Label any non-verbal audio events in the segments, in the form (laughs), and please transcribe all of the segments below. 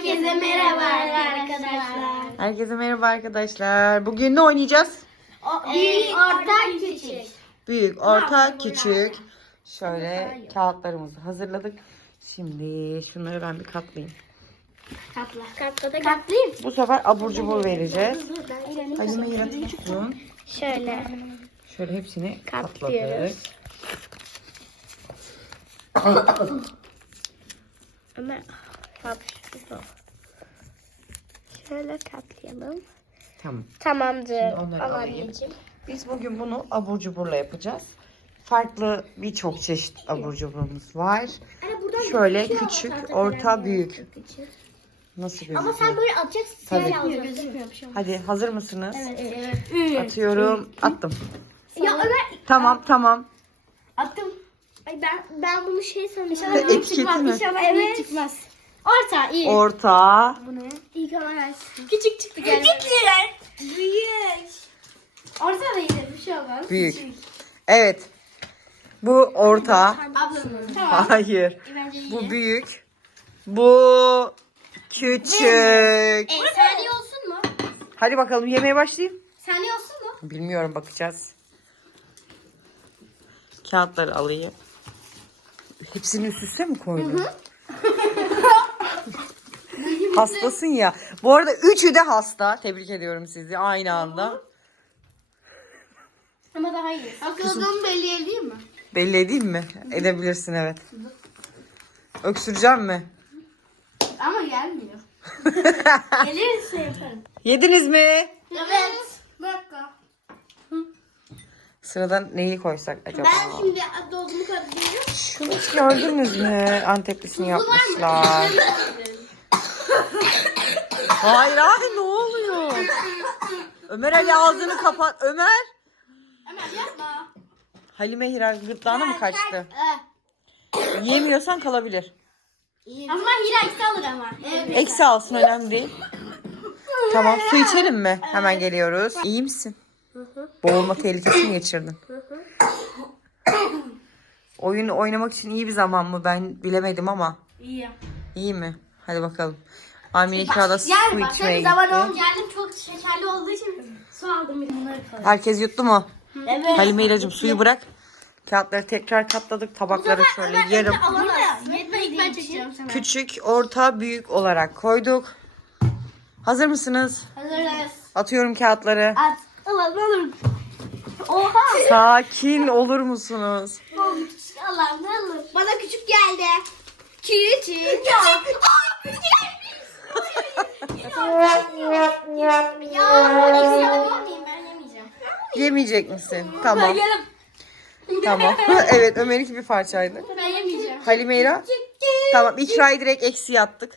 Herkese merhaba arkadaşlar. Herkese merhaba arkadaşlar. Bugün ne oynayacağız? Büyük, orta, küçük. Büyük, orta, küçük. Şöyle kağıtlarımızı hazırladık. Şimdi şunları ben bir katlayayım. Katla. Katla da katlayayım. Bu sefer abur cubur vereceğiz. Halime yaratıyorsun. Şöyle. Şöyle hepsini Katlıyoruz. katladık. Ama Şöyle katlayalım. Tamam. Tamamdır. Şimdi onları Al alayım. anneciğim. Biz bugün bunu abur cuburla yapacağız. Farklı birçok çeşit abur cuburumuz var. Şöyle küçük, orta, büyük. Nasıl gözüküyor? Ama sen böyle atacaksın. Tabii. Gözükmüyor bir şey Hadi hazır mısınız? Evet. Atıyorum. Attım. Ya Ömer Tamam tamam. attım. Ay ben ben bunu şey sanıyorum. İnşallah büyük Etiketi çıkmaz, mi? İnşallah evet. çıkmaz. Orta iyi. Orta. Bu ne? İyi kolay Küçük çıktı galiba. Küçük Büyük. Orta da iyidir bir şey olmaz. Büyük. Evet. Bu orta. Ablamın. Tamam. Hayır. Bence iyi. Bu büyük. Bu küçük. E, saniye olsun mu? Hadi bakalım yemeğe başlayayım. Saniye olsun mu? Bilmiyorum bakacağız. Kağıtları alayım. Hepsini üst üste mi koydun? Hastasın ya. Bu arada üçü de hasta. Tebrik ediyorum sizi aynı anda. Ama daha iyi. Akıldığımı belli edeyim mi? Belli edeyim mi? Edebilirsin evet. Öksüreceğim mi? Ama gelmiyor. (laughs) Gelirse yaparım. Yediniz mi? Evet. Bir dakika. Sıradan neyi koysak acaba? Ben şimdi doldumu katlayacağım. Şunu hiç gördünüz mü? Anteplisini yapmışlar. (laughs) Hayır hayır ne oluyor? Ömer Ali ağzını kapat. Ömer. Hemen yapma. Halime Hira gırtlağına mı kaçtı? Evet. Yemiyorsan kalabilir. Ama Hira eksi alır ama. Evet. Eksi alsın önemli değil. Tamam su içelim mi? Hemen geliyoruz. İyi misin? Boğulma tehlikesi mi geçirdin? Oyunu oynamak için iyi bir zaman mı? Ben bilemedim ama. İyi. İyi mi? Hadi bakalım. Amine Kağıt'a su Yani bak içmeye tabii zaman gitti. oldu. Geldim çok şekerli olduğu için su aldım. Herkes yuttu mu? Evet. Halime ilacım suyu bırak. Kağıtları tekrar katladık. Tabaklara şöyle yarım. Alamazsın. Yetme ilk ben çekeceğim sana. Küçük, orta, büyük olarak koyduk. Hazır mısınız? Hazırız. Atıyorum kağıtları. At. Alalım alalım. Oha. Sakin olur musunuz? Allah'ım ne? Bana küçük geldi. Küçük. Ya. Ya eksi alabilir miyim? Ben yemeyeceğim. Yemeyecek misin? Tamam. Yiyelim. Tamam. (laughs) (laughs) evet Ömer'inki bir parçaydı. Ben yemeyeceğim. Halimeyra. Tamam ikrayı direkt eksi attık.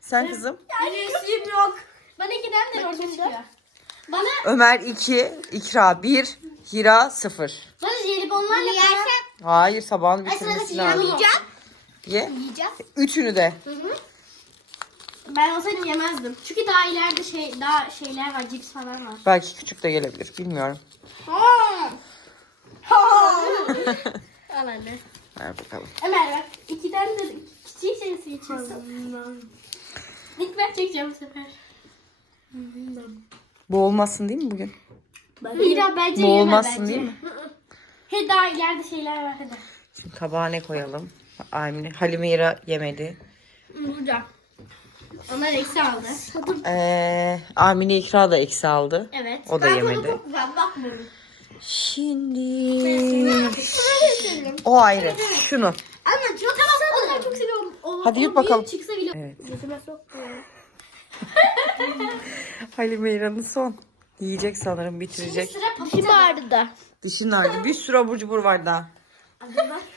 Sen kızım. Eksiğim yok. Bana de orta çıkıyor. Bana, Ömer 2, ikra 1, Hira 0. bana jelibonlarla yersen. Hayır sabahını bitirmesi lazım. yemeyeceğim. Ye. Yiyeceğiz. Üçünü de. Ben olsaydım yemezdim. Çünkü daha ileride şey daha şeyler var, cips falan var. Belki küçük de gelebilir. Bilmiyorum. (laughs) Al anne. Ver bakalım. Ömer bak ikiden de küçük şeysi içiyorsun. İlk ben çekeceğim bu sefer. Boğulmazsın değil mi bugün? Hira bence yeme bence. değil mi? (laughs) He daha ileride şeyler var hadi. Şimdi tabağa ne koyalım? Amine. Halimeyra yemedi. Burada. Onlar eksi aldı. Ee, Amine ikra da eksi aldı. Evet. O da yemedi. Ben bakmıyorum. Şimdi o ayrı. Şunu. Ama çok tamam, ben çok seviyorum. O, Hadi yut bakalım. çıksa bile. Evet. Sokmuyor. (laughs) Halimeyra'nın son. Yiyecek sanırım bitirecek. Vardı da. Dişin ağrıyor. Bir sürü abur cubur var daha.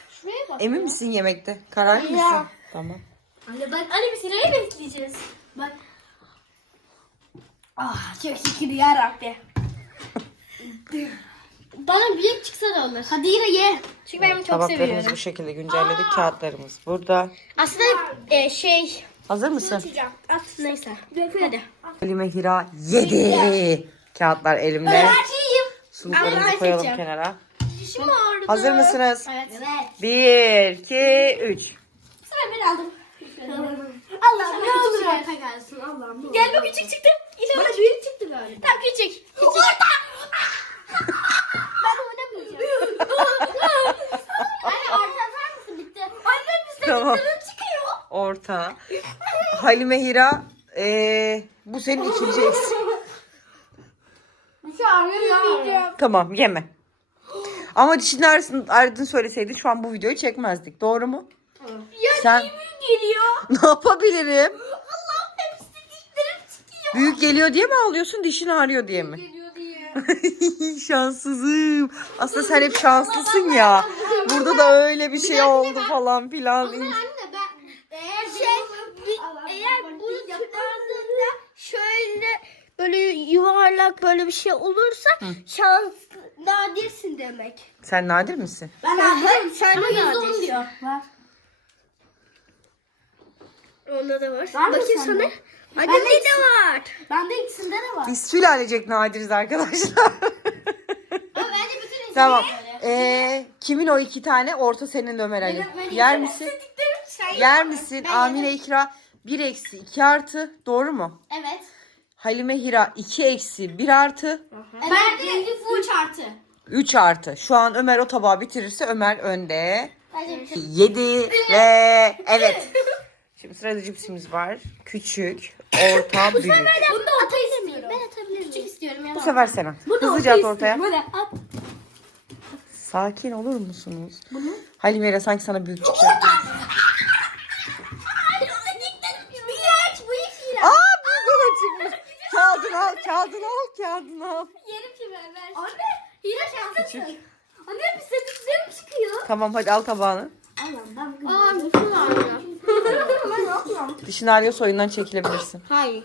Şuraya bak. Emin misin yemekte? Karar mısın? Tamam. Anne bak anne bir sırayı bekleyeceğiz. Bak. Ah çok şükür ya Rabbi. Bana büyük çıksa da olur. Hadi yine ye. Çünkü ben bunu çok Tabaklarımızı seviyorum. bu şekilde güncelledik. Kağıtlarımız burada. Aslında e, şey. Hazır mısın? At. Neyse. Hadi. Halime Hira yedi. Kağıtlar elimde. Suluklarımızı Ama koyalım seçeceğim. kenara. Dişim ağrıdı. Hazır mısınız? Evet. Evet. Bir, iki, üç. Sıra ben aldım. Allah ne olur falan. Gel bu küçük çıktı. Bana büyük çıktı galiba. Tamam küçük. Orta. ben oynamayacağım. (laughs) Anne orta atar mısın? Bitti. Anne bizde Tamam. çıkıyor. Orta. Halime Hira. ee, bu senin ikinci eksi. Bir şey arıyorum. Tamam yeme. Ama dişini ağrısın, ağrıdığını söyleseydin şu an bu videoyu çekmezdik. Doğru mu? Ya Sen- Sen... geliyor. Ne yapabilirim? Allah'ım hepsi dişlerim çıkıyor. Büyük geliyor diye mi ağlıyorsun? Dişin ağrıyor diye mi? Geliyor diye. (laughs) Şanssızım. Aslında sen hep şanslısın ya. Burada da öyle bir şey oldu falan filan. Anne ben eğer şey bir, eğer bunu tırmandığında şöyle böyle yuvarlak böyle bir şey olursa şans nadirsin demek. Sen nadir misin? Ben nadir. Sen de nadirsin. diyor. Var. Onda da var. Bakayım sana. Annemde de var. Bende ikisinde de var. Biz sülalecek nadiriz arkadaşlar. (laughs) Ama bence bütün tamam. Ee, kimin o iki tane? Orta senin Ömer Ali. Yer misin? Yer misin? Amine İkra 1 eksi 2 artı. Doğru mu? Evet. Halime Hira 2 eksi 1 artı. Ben de 3 artı. 3 artı. Şu an Ömer o tabağı bitirirse Ömer önde. Bence 7 ve evet. (laughs) Şimdi sırada cipsimiz var. Küçük, orta, büyük. Bunu da orta istiyorum. Ben atabilirim. Küçük istiyorum ya. Bu sefer sen at. Hızlıca at ortaya. Sakin olur musunuz? Halime Hira sanki sana büyük çıkacak. Bu. (laughs) Kağıdını al, kağıdını al, kağıdını al. Yerim ki ben ver. Anne hile şansa çık. Anne bir sediklerim çıkıyor. Tamam hadi al tabağını. Aa bütün ağrıyor. ben ne yapıyorum? Dişin ağrıyor soyundan çekilebilirsin. Hayır.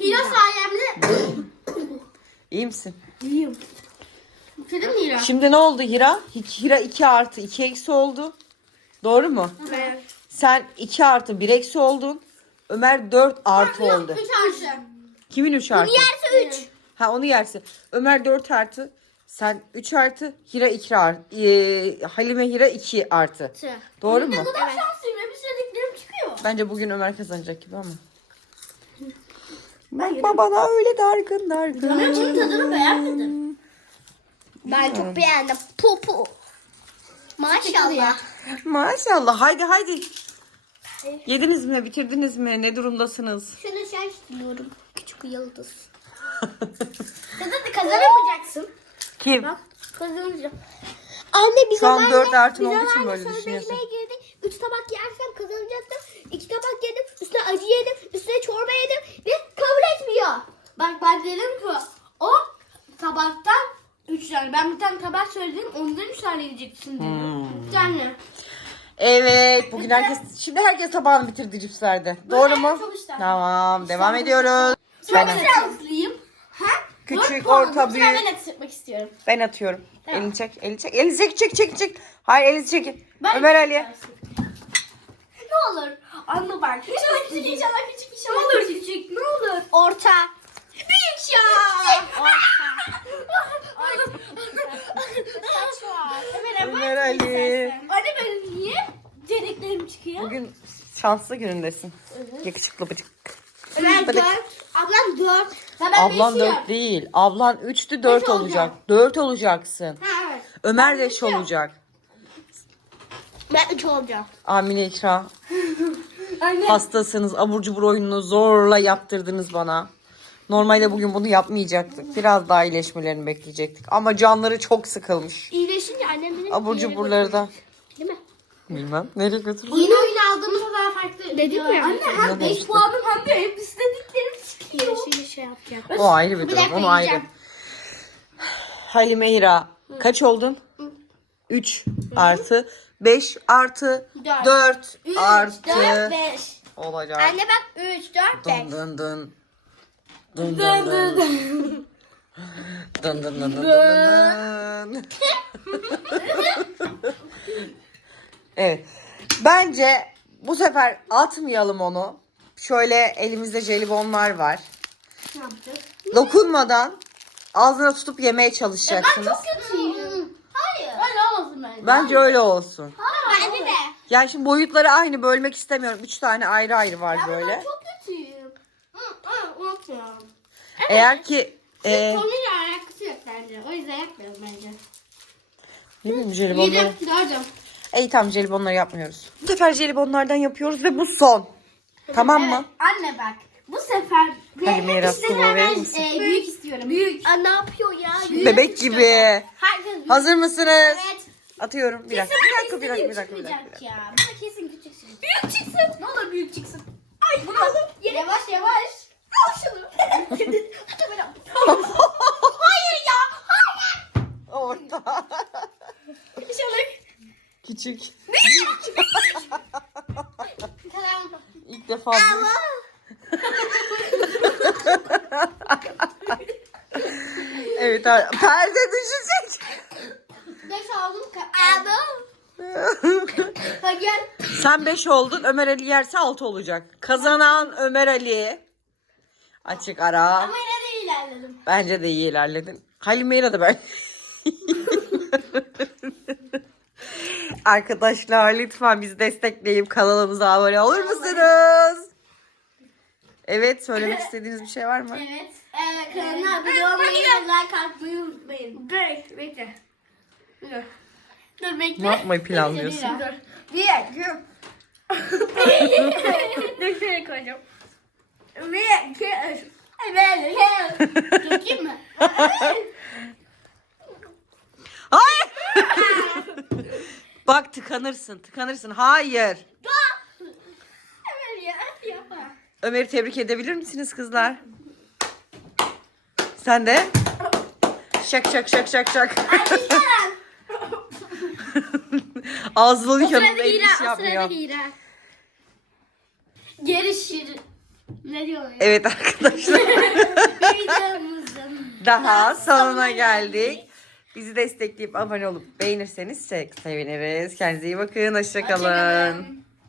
Hile sayemde. İyi misin? İyiyim. Bitirdin mi Hira? Şimdi ne oldu Hira? Hira 2 artı 2 eksi oldu. Doğru mu? Evet. Sen 2 artı 1 eksi oldun. Ömer 4 artı oldu. 3 artı. Kimin 3 artı? Yerse 3. Ha onu yersin. Ömer 4 artı. Sen 3 artı. Hira 2 artı. Ee, Halime Hira 2 artı. Doğru mu? Şanslıyım. Bence bugün Ömer kazanacak gibi ama. Bakma bana öyle dargın dargın. Ben bunun tadını beğenmedim. Ben çok beğendim. Popo. Maşallah. Maşallah. Haydi haydi. Yediniz mi? Bitirdiniz mi? Ne durumdasınız? Şunu şey istiyorum. Küçük yıldız. (laughs) Kızım kazanamayacaksın. Kim? Kazanacağım. Anne biz Şu an Ömer'le- dört artın biz olduğu için böyle düşünüyorsun. girdik. Üç tabak yersem kazanacaktım. İki tabak yedim. Üstüne acı yedim. Üstüne çorba yedim. Ve kabul etmiyor. Bak ben dedim ki o tabaktan üç tane. Ben bir tane tabak söyledim. Ondan üç tane yiyeceksin dedim. Hmm. Bir tane. Evet. Bugün herkes şimdi herkes tabağını bitirdi cipslerde. Doğru mu? çok iştahlı. Tamam. Devam ediyoruz. Çok Ben, şanslıyım. Ha? Küçük, orta, büyük. Ben atıştırmak istiyorum. ben atıyorum. Elini çek. Elini çek. Elini çek. Çek çek çek. Hayır elini. Ben Ömer Ali. Ne olur. Anla bak. İnşallah küçük inşallah küçük inşallah. Ne olur küçük ne olur. Orta. Büyük ya. Ömer Ali. Anne benim niye dediklerim çıkıyor? Bugün şanslı günündesin. Yakışıklı bıcık. Ben dört. Ablam dört. Ben Ablan beşiyim. 4 değil. Ablan 3'tü 4 Beş olacak. olacağım. 4 olacaksın. Ha evet. Ömer 5 olacak. Ben üç olacağım. Amine İkra. (laughs) Anne. Hastasınız. Abur cubur oyununu zorla yaptırdınız bana. Normalde bugün bunu yapmayacaktık. Biraz daha iyileşmelerini bekleyecektik. Ama canları çok sıkılmış. İyileşince annem benim Abur cuburları da. Değil mi? Bilmem. Nereye götürdün? Yeni oyun aldığımızda daha farklı. Dedim ya. Anne hem Ne 5 demiştin? puanım hem de hep istediklerim çıkıyor. Şimdi şey yapacağım. O ayrı bir durum. Onu ayrı. Halime Hira. Kaç oldun? 3 artı 5 artı Dört. 4 3, artı 4, 5. olacak. Anne bak 3, 4, 5. Dın dın dın. Dın dın dın. Dın dın dın dın dın dın. evet. Bence bu sefer atmayalım onu. Şöyle elimizde jelibonlar var. Ne yapacağız? Dokunmadan ağzına tutup yemeye çalışacaksınız. kötüyüm. Bence. Öyle olsun. Hayır. Bence de. Yani şimdi boyutları aynı bölmek istemiyorum. Üç tane ayrı ayrı var Ama ben böyle. çok kötüyüm. yapmıyorum. Eğer ki e, Konuyla alakası yok bence. O yüzden yapmıyorum bence. ne bileyim jelibonları. Yedim, gördüm. İyi tamam jelibonları yapmıyoruz. Bu sefer jelibonlardan yapıyoruz ve bu son. Tamam mı? Anne bak. Bu sefer Hadi Meyra, verir ben, misin? e, büyük istiyorum. Büyük. Aa, ne yapıyor ya? Bebek gibi. Herkes büyük. Hazır mısınız? Atıyorum. Bir dakika. Bir dakika, bir dakika, bir dakika, bir çıkmayacak dakika. ya. Buna kesin küçük çıksın. Büyük çıksın. Ne olur büyük çıksın. Ay bunu aldım. Yavaş yavaş. Al şunu. Hadi ben al. Hayır ya. Hayır. Orta. Şöyle. Küçük. Tamam. İlk defa bu. Evet. Perde düşecek. Beş aldım. Aldım. Hadi gel. Sen 5 oldun. Ömer Ali yerse 6 olacak. Kazanan Ömer Ali. Açık ara. Ama yine de ilerledim. Bence de iyi ilerledin. Halimeyra da ben. Arkadaşlar lütfen bizi destekleyin. Kanalımıza abone olur musunuz? Evet söylemek istediğiniz bir şey var mı? Evet. Ee, kanalına abone olmayı like atmayı unutmayın. Bekle. Bekle. Dur. Bekle. Ne yapmayı planlıyorsun? Dur. Bir dakika. (laughs) Dur şöyle koyacağım. Bir. Böyle gel. Dökeyim mi? Hayır. Bak tıkanırsın tıkanırsın. Hayır. Ömer'i tebrik edebilir misiniz kızlar? Sen de. Şak şak şak şak şak. Hadi gel. Ağzını O yanında sırada hile. O sırada yapmıyor. hile. Ne diyor ya? Evet arkadaşlar. (laughs) Videomuzun Daha sonuna geldik. Bizi destekleyip abone olup beğenirseniz çok seviniriz. Kendinize iyi bakın. Hoşçakalın. Hoşçakalın.